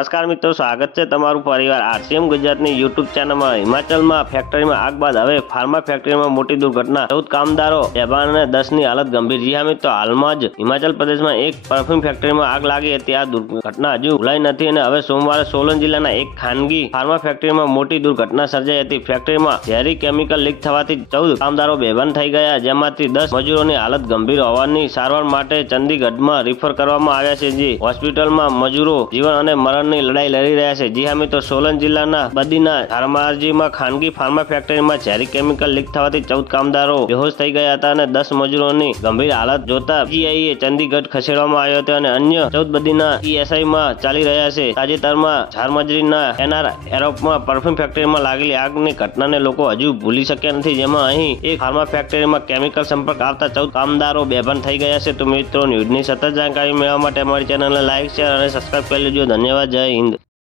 નમસ્કાર મિત્રો, સ્વાગત છે તમારું પરિવાર આરસીએમ ગુજરાતની યુટ્યુબ ચેનલમાં. હિમાચલમાં ફેક્ટરીમાં આગ બાદ હવે ફાર્મા ફેક્ટરીમાં મોટી દુર્ઘટના. ચૌદ કામદારો બેભાન અને દસની હાલત ગંભીર. જી હા મિત્રો, હાલમાં જ હિમાચલ પ્રદેશમાં એક પરફ્યુમ ફેક્ટરીમાં આગ લાગી હતી. આ દુર્ઘટના હજુ ભૂલાઈ નથી અને હવે સોમવારે સોલન જિલ્લાના એક ખાનગી ફાર્મા ફેક્ટરીમાં મોટી દુર્ઘટના સર્જાઈ હતી. ફેક્ટરીમાં ઝેરી કેમિકલ લીક થવાથી ચૌદ કામદારો બેભાન થઈ ગયા. જેમાંથી દસ મજૂરોની હાલત ગંભીર હોવાની સારવાર માટે ચંદીગઢમાં રિફર કરવામાં આવ્યા છે. જે હોસ્પિટલમાં મજૂરો જીવન અને મરણની લડાઈ લડી રહ્યા છે. જી હા મિત્રો સોલન જિલ્લાના બદીના ધારમારજીમાં ખાનગી ફાર્મા ફેક્ટરીમાં ઝેરી કેમિકલ લીક થવાથી ચૌદ કામદારો બેહોશ થઈ ગયા હતા અને દસ મજૂરોની ગંભીર હાલત જોતા પીઆઈએ ચંદીગઢ ખસેડવામાં આવ્યો હતો અને અન્ય ચૌદ બદીના ઈએસઆઈમાં ચાલી રહ્યા છે. તાજેતરમાં ઝારમજરીના એનઆર એરોપમાં પરફ્યુમ ફેક્ટરીમાં લાગેલી આગની ઘટનાને લોકો હજુ ભૂલી શક્યા નથી. જેમાં અહીં એક ફાર્મા ફેક્ટરીમાં કેમિકલ સંપર્ક આવતા ચૌદ કામદારો બેભાન થઈ ગયા છે. તો મિત્રો, ન્યૂઝની સતત જાણકારી મેળવવા માટે અમારી ચેનલને લાઈક, શેર અને સબસ્ક્રાઈબ કરી લેજો. ધન્યવાદ. જય હિન્દ